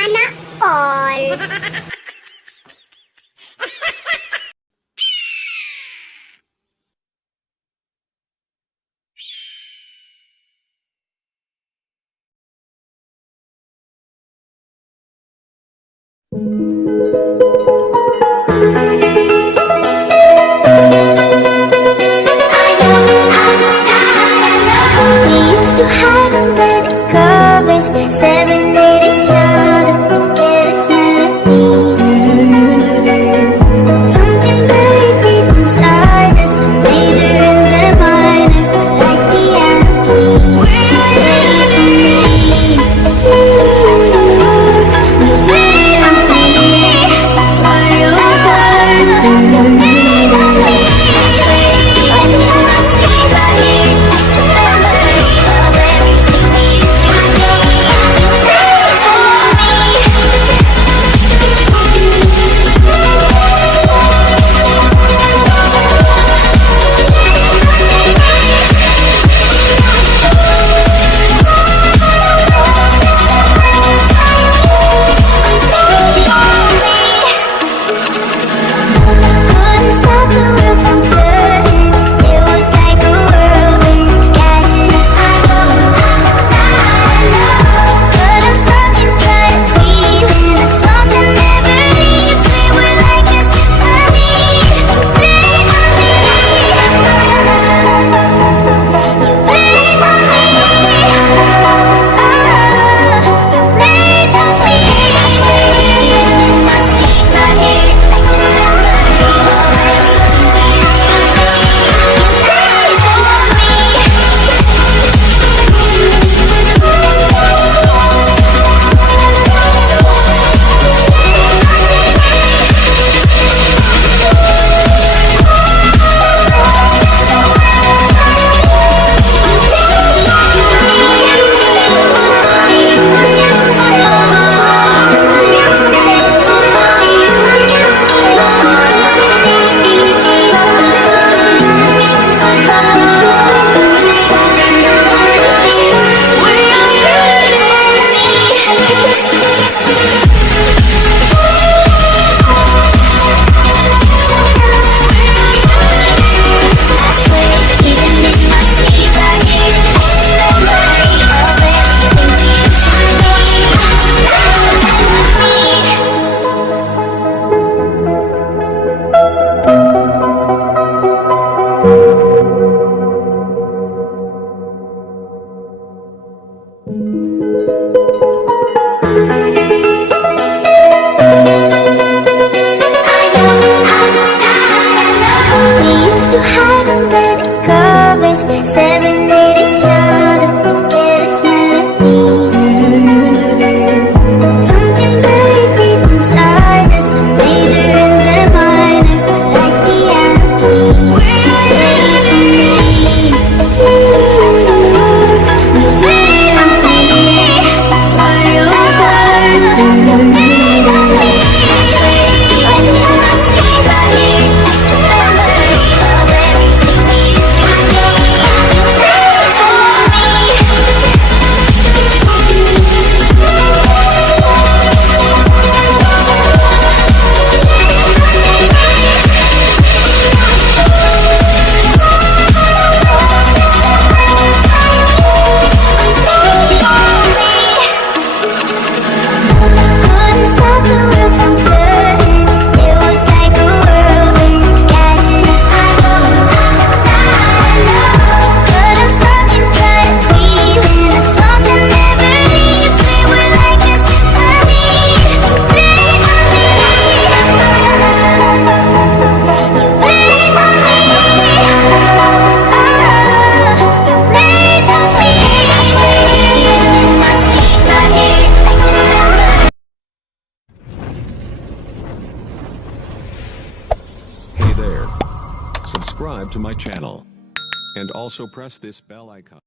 Sana all. We used to hide under the covers, serenade each other with careless melodies. Something buried deep inside us, the major and the minor, were like piano keys. Play for me. You play for me. By your side. You play for me. Even in my sleep I hear the memory of everything we used to do. Play for couldn't stop the world from turning. It was like a whirlwind, scattered us high. But I'm stuck inside a feeling, a song that never leaves me. We're like a symphony. You play for me. You play for me. You play for me. I swear even in my sleep I hear like the memory of everything we used to do. You play for me. We used to hide under the covers, serenade each other with careless melodies. Something buried deep inside us, the major and the minor, were like piano keys. Play for me. You play for me. By your side. You play for me. I swear even in my sleep I hear like the memory of everything we used to do. Play for me. Couldn't stop the world from turning. It was like a whirlwind, scattered us high. But I'm stuck inside a feeling, a song that never leaves me. We're like a symphony. You play for me. You play for me. You play for me. I swear even in my sleep I hear like the memory. Hey there. Subscribe to my channel. And also press this bell icon.